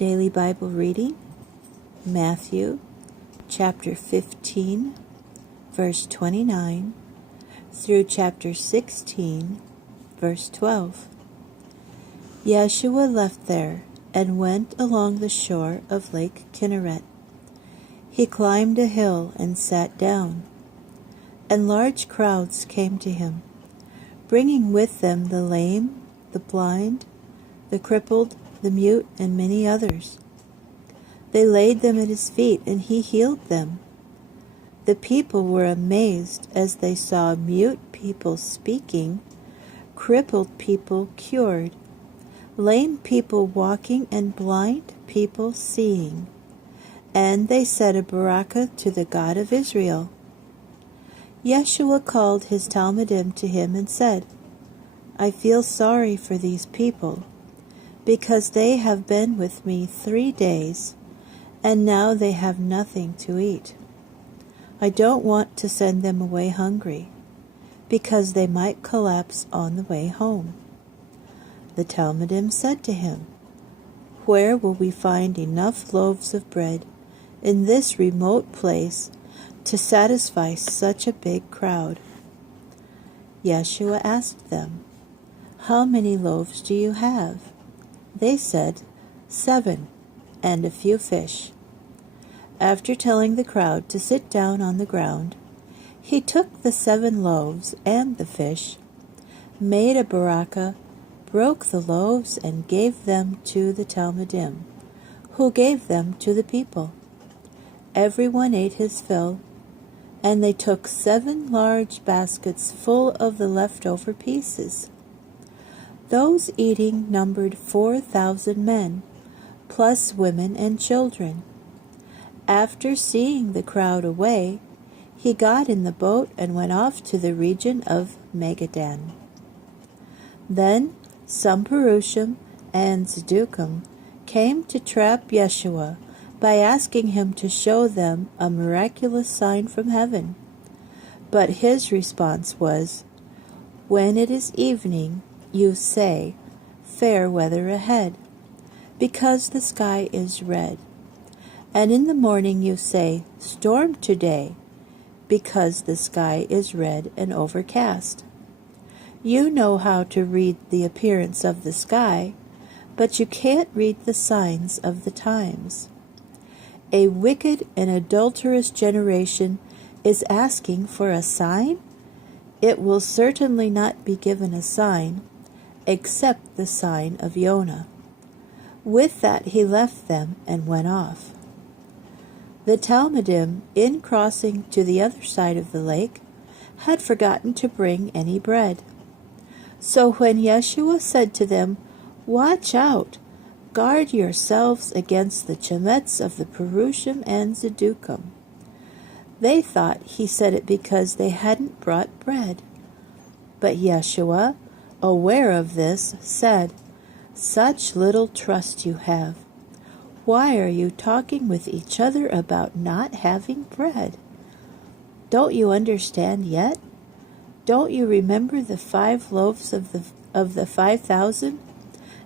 Daily Bible reading, Matthew chapter 15, verse 29, through chapter 16, verse 12. Yeshua left there and went along the shore of Lake Kinneret. He climbed a hill and sat down, and large crowds came to him, bringing with them the lame, the blind, the crippled, the mute, and many others. They laid them at his feet, and he healed them. The people were amazed as they saw mute people speaking, crippled people cured, lame people walking, and blind people seeing. And they said a barakah to the God of Israel. Yeshua called his talmidim to him and said, I feel sorry for these people, because they have been with me 3 days, and now they have nothing to eat. I don't want to send them away hungry, because they might collapse on the way home. The talmidim said to him, Where will we find enough loaves of bread in this remote place to satisfy such a big crowd? Yeshua asked them, How many loaves do you have? They said, 7, and a few fish. After telling the crowd to sit down on the ground, he took the 7 loaves and the fish, made a barakah, broke the loaves, and gave them to the talmidim, who gave them to the people. Everyone ate his fill, and they took 7 large baskets full of the leftover pieces. Those eating numbered 4,000 men, plus women and children. After seeing the crowd away, he got in the boat and went off to the region of Magadan. Then some Perushim and Zaddukim came to trap Yeshua by asking him to show them a miraculous sign from heaven. But his response was, When it is evening, you say, Fair weather ahead, because the sky is red. And in the morning you say, Storm today, because the sky is red and overcast. You know how to read the appearance of the sky, but you can't read the signs of the times. A wicked and adulterous generation is asking for a sign? It will certainly not be given a sign, except the sign of Jonah. With that he left them and went off. The talmidim, in crossing to the other side of the lake, had forgotten to bring any bread. So when Yeshua said to them, Watch out! Guard yourselves against the chemets of the Perushim and Zaddukim. They thought he said it because they hadn't brought bread. But Yeshua, aware of this, said, Such little trust you have. Why are you talking with each other about not having bread? Don't you understand yet? Don't you remember the 5 loaves of the 5,000,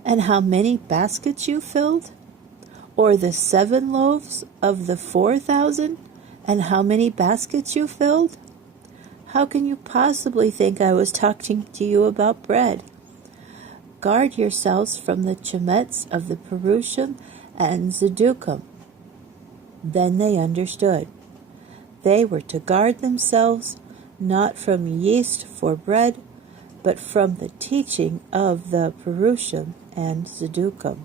and how many baskets you filled? Or the 7 loaves of the 4,000, and how many baskets you filled? How can you possibly think I was talking to you about bread? Guard yourselves from the chemets of the Perushim and Zaddukim. Then they understood. They were to guard themselves not from yeast for bread, but from the teaching of the Perushim and Zaddukim.